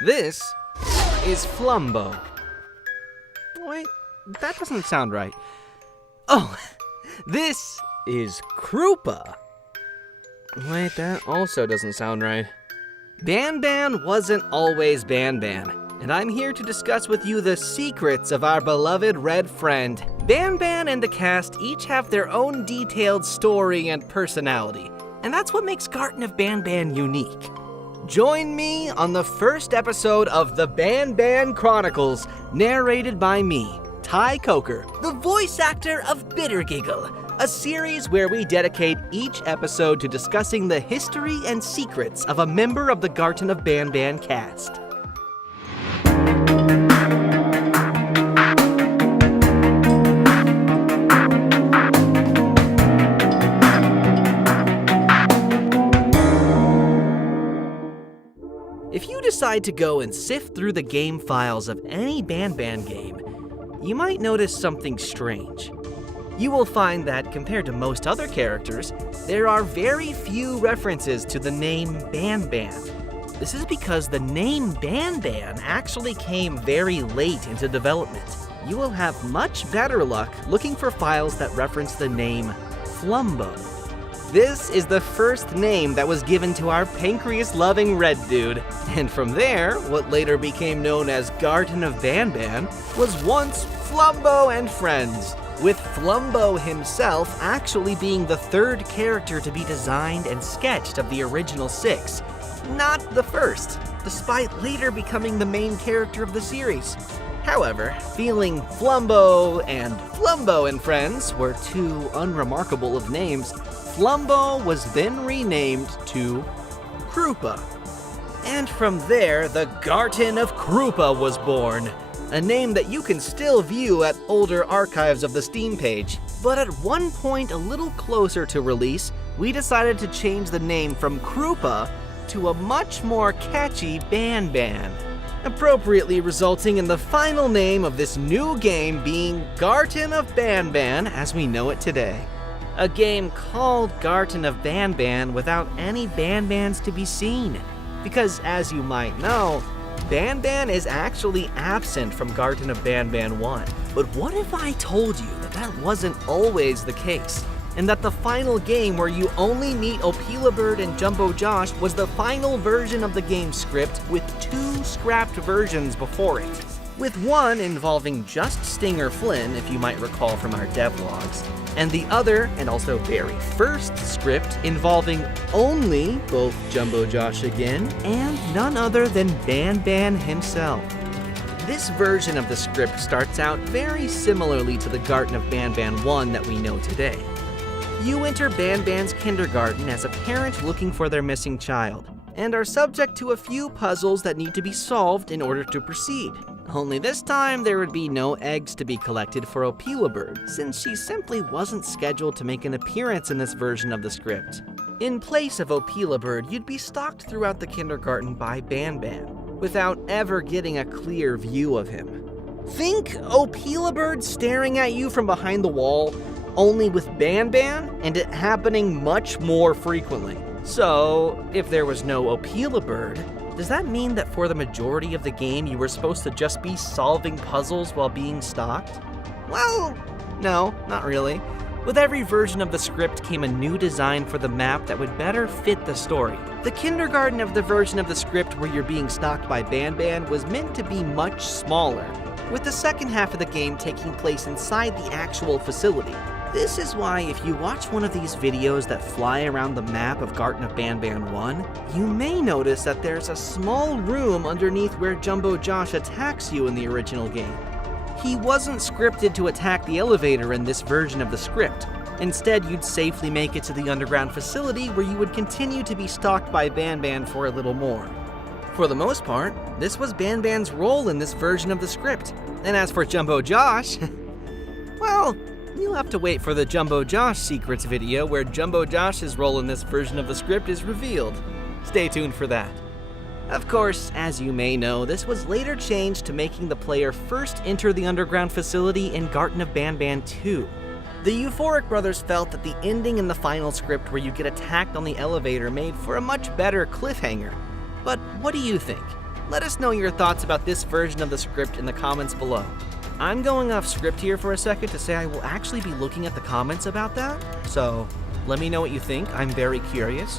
This is Flumbo. Wait, that doesn't sound right. Oh, this is Krupa. Wait, that also doesn't sound right. Banban wasn't always Banban, and I'm here to discuss with you the secrets of our beloved red friend. Banban and the cast each have their own detailed story and personality, and that's what makes Garten of Banban unique. Join me on the first episode of the Banban Chronicles, narrated by me, Ty Coker, the voice actor of Bittergiggle, a series where we dedicate each episode to discussing the history and secrets of a member of the Garten of Banban cast. If you decide to go and sift through the game files of any Banban game, you might notice something strange. You will find that, compared to most other characters, there are very few references to the name Banban. This is because the name Banban actually came very late into development. You will have much better luck looking for files that reference the name Flumbo. This is the first name that was given to our pancreas-loving red dude, and from there, what later became known as Garten of Banban was once Flumbo and Friends, with Flumbo himself actually being the third character to be designed and sketched of the original 6, not the first, despite later becoming the main character of the series. However, feeling Flumbo and Friends were too unremarkable of names, Flumbo was then renamed to Krupa. And from there, the Garten of Krupa was born, a name that you can still view at older archives of the Steam page. But at one point a little closer to release, we decided to change the name from Krupa to a much more catchy Banban, appropriately resulting in the final name of this new game being Garten of Banban as we know it today. A game called Garten of Banban without any Banbans to be seen. Because as you might know, Banban is actually absent from Garten of Banban 1. But what if I told you that that wasn't always the case? And that the final game where you only meet Opilabird and Jumbo Josh was the final version of the game script with 2 scrapped versions before it. With one involving just Stinger Flynn, if you might recall from our devlogs, and the other, and also very first script, involving only both Jumbo Josh again, and none other than Banban himself. This version of the script starts out very similarly to the Garten of Banban 1 that we know today. You enter Banban's kindergarten as a parent looking for their missing child, and are subject to a few puzzles that need to be solved in order to proceed. Only this time, there would be no eggs to be collected for Opilabird, since she simply wasn't scheduled to make an appearance in this version of the script. In place of Opilabird, you'd be stalked throughout the kindergarten by Banban, without ever getting a clear view of him. Think Opilabird staring at you from behind the wall, only with Banban, and it happening much more frequently. So, if there was no Opilabird, does that mean that for the majority of the game you were supposed to just be solving puzzles while being stalked? Well, no, not really. With every version of the script came a new design for the map that would better fit the story. The kindergarten of the version of the script where you're being stalked by Banban was meant to be much smaller, with the second half of the game taking place inside the actual facility. This is why if you watch one of these videos that fly around the map of Garten of Banban 1, you may notice that there's a small room underneath where Jumbo Josh attacks you in the original game. He wasn't scripted to attack the elevator in this version of the script. Instead, you'd safely make it to the underground facility where you would continue to be stalked by Banban for a little more. For the most part, this was Banban's role in this version of the script. And as for Jumbo Josh, well, you'll have to wait for the Jumbo Josh Secrets video where Jumbo Josh's role in this version of the script is revealed. Stay tuned for that. Of course, as you may know, this was later changed to making the player first enter the underground facility in Garten of Banban 2. The Euphoric brothers felt that the ending in the final script where you get attacked on the elevator made for a much better cliffhanger. But what do you think? Let us know your thoughts about this version of the script in the comments below. I'm going off script here for a second to say I will actually be looking at the comments about that, so let me know what you think. I'm very curious.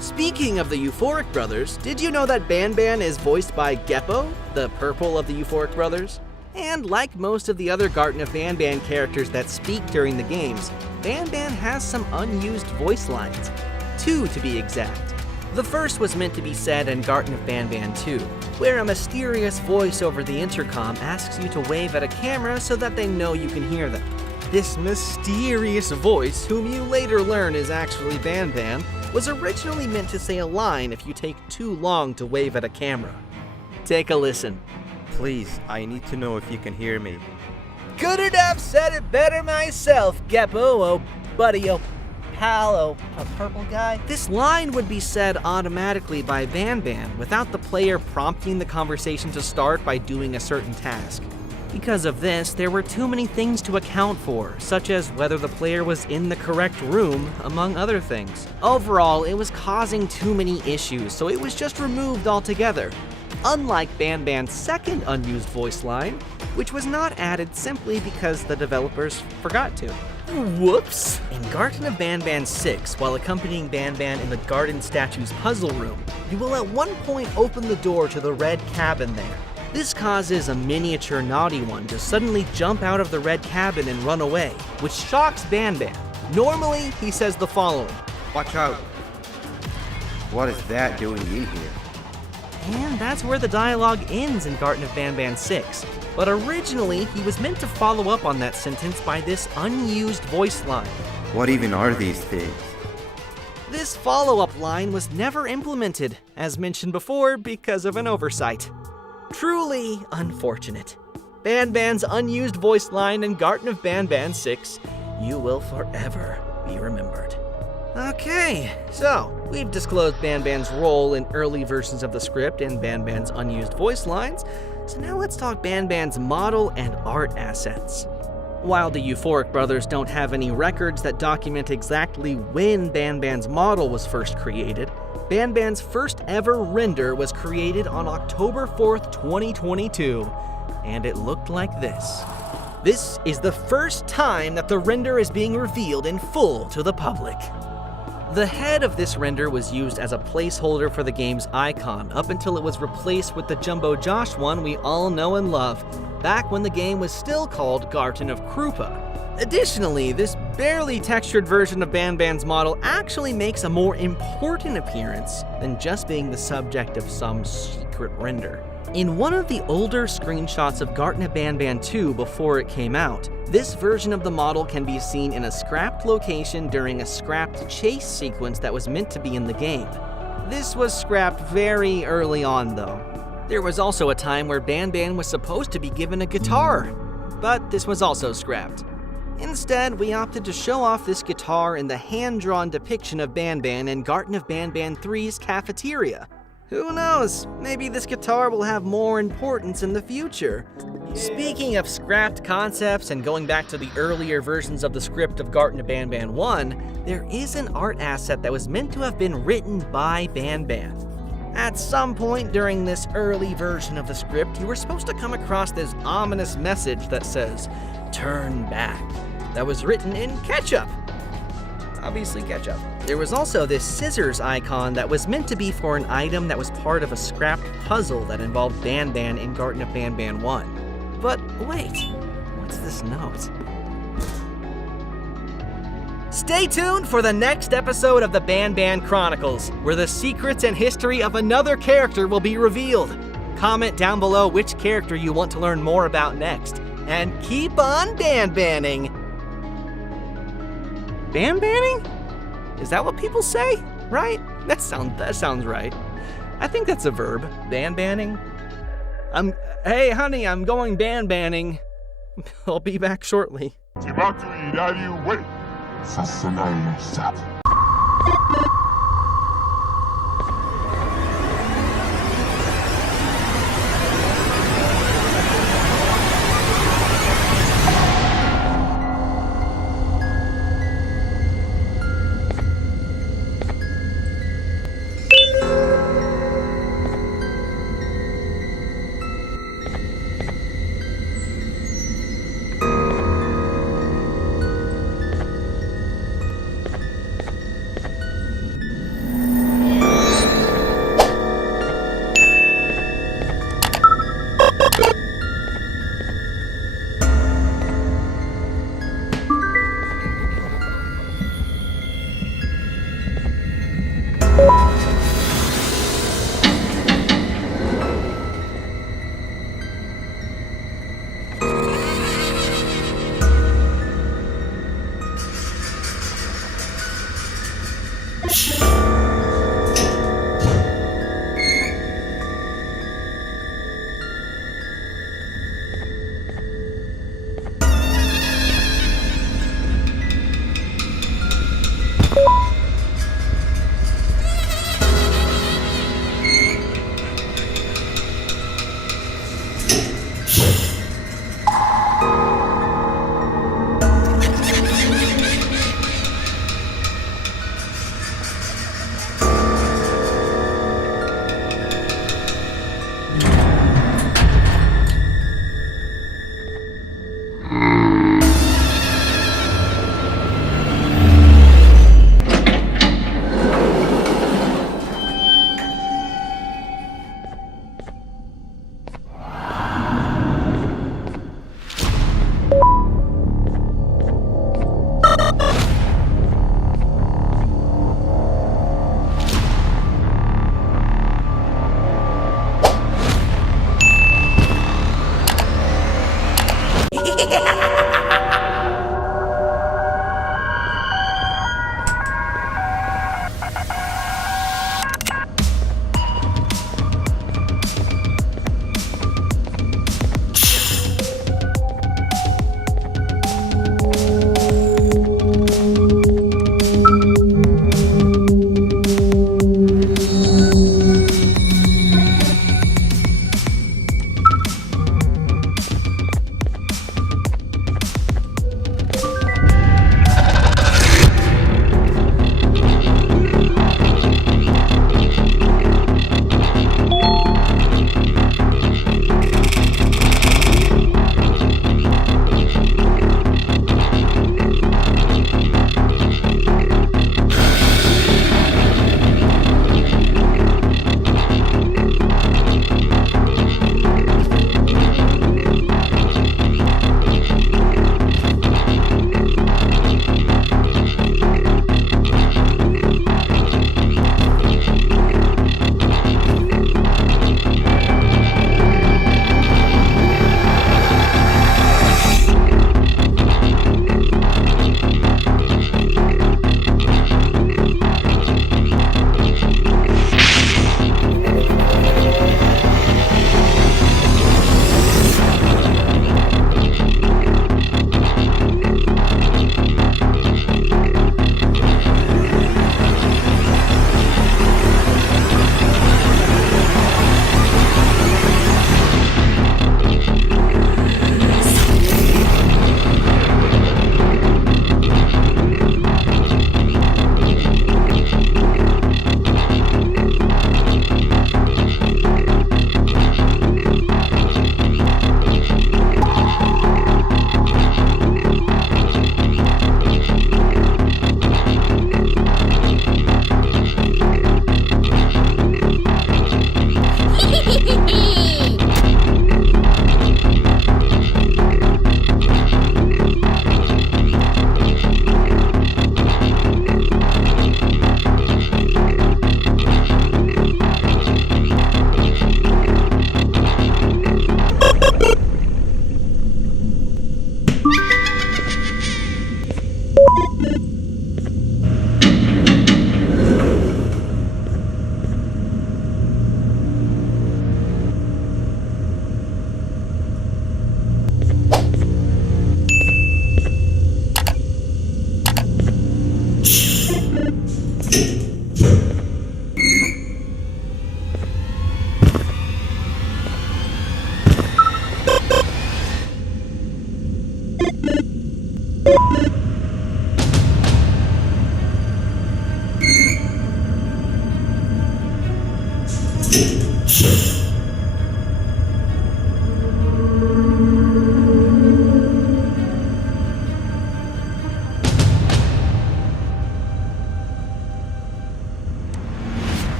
Speaking of the Euphoric Brothers, did you know that Banban is voiced by Geppo, the purple of the Euphoric Brothers? And like most of the other Garten of Banban characters that speak during the games, Banban has some unused voice lines. 2 to be exact. The first was meant to be said in Garten of Banban 2, where a mysterious voice over the intercom asks you to wave at a camera so that they know you can hear them. This mysterious voice, whom you later learn is actually Banban, was originally meant to say a line if you take too long to wave at a camera. Take a listen. Please, I need to know if you can hear me. Couldn't have said it better myself, Geppo, oh buddy, oh pal, oh purple guy. This line would be said automatically by Banban without the player prompting the conversation to start by doing a certain task. Because of this, there were too many things to account for, such as whether the player was in the correct room, among other things. Overall, it was causing too many issues, so it was just removed altogether. Unlike Banban's second unused voice line, which was not added simply because the developers forgot to. Whoops! In Garten of Banban 6, while accompanying Banban in the garden statue's puzzle room, you will at one point open the door to the red cabin there. This causes a miniature naughty one to suddenly jump out of the red cabin and run away, which shocks Banban. Normally, he says the following: Watch out! What is that doing in here? And that's where the dialogue ends in Garten of Banban 6. But originally, he was meant to follow up on that sentence by this unused voice line. What even are these things? This follow-up line was never implemented, as mentioned before, because of an oversight. Truly unfortunate. Banban's unused voice line in Garten of Banban 6, you will forever be remembered. Okay, so we've disclosed Banban's role in early versions of the script and Banban's unused voice lines, so now let's talk Banban's model and art assets. While the Euphoric Brothers don't have any records that document exactly when Banban's model was first created, Banban's first ever render was created on October 4th, 2022, and it looked like this. This is the first time that the render is being revealed in full to the public. The head of this render was used as a placeholder for the game's icon up until it was replaced with the Jumbo Josh one we all know and love, back when the game was still called Garten of Krupa. Additionally, this barely textured version of Banban's model actually makes a more important appearance than just being the subject of some secret render. In one of the older screenshots of Garten of Banban 2 before it came out, this version of the model can be seen in a scrapped location during a scrapped chase sequence that was meant to be in the game. This was scrapped very early on though. There was also a time where Banban was supposed to be given a guitar, but this was also scrapped. Instead, we opted to show off this guitar in the hand-drawn depiction of Banban in Garten of Banban 3's cafeteria. Who knows, maybe this guitar will have more importance in the future. Speaking of scrapped concepts and going back to the earlier versions of the script of Garten of Banban 1, there is an art asset that was meant to have been written by Banban. At some point during this early version of the script, you were supposed to come across this ominous message that says, "Turn back," that was written in ketchup. Obviously ketchup. There was also this scissors icon that was meant to be for an item that was part of a scrapped puzzle that involved Banban in Garten of Banban 1. But wait, what's this note? Stay tuned for the next episode of the Banban Chronicles, where the secrets and history of another character will be revealed. Comment down below which character you want to learn more about next, and keep on Banbanning! Banbanning? Is that what people say? Right? That sounds right. I think that's a verb. Banbanning. Hey honey, I'm going banbanning. I'll be back shortly.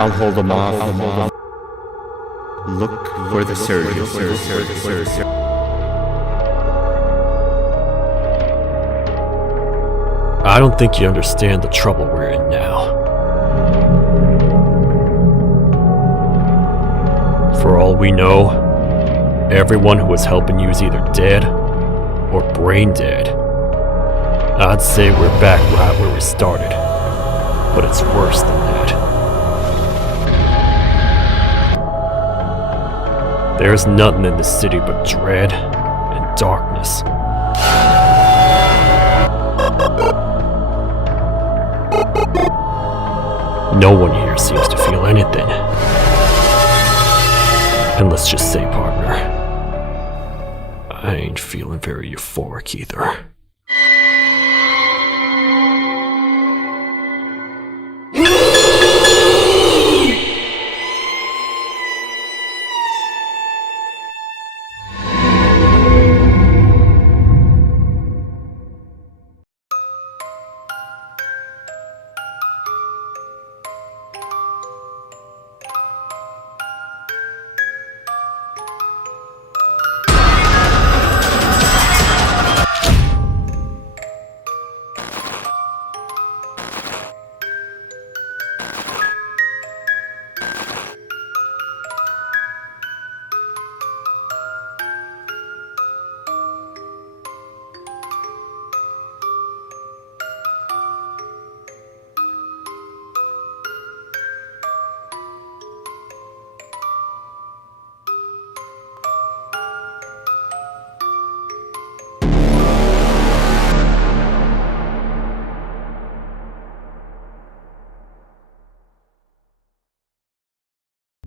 I'll hold them off. Look for the surgeons. I don't think you understand the trouble we're in now. For all we know, everyone who was helping you is either dead or brain dead. I'd say we're back right where we started, but it's worse than that. There's nothing in this city but dread and darkness. No one here seems to feel anything. And let's just say, partner, I ain't feeling very euphoric either.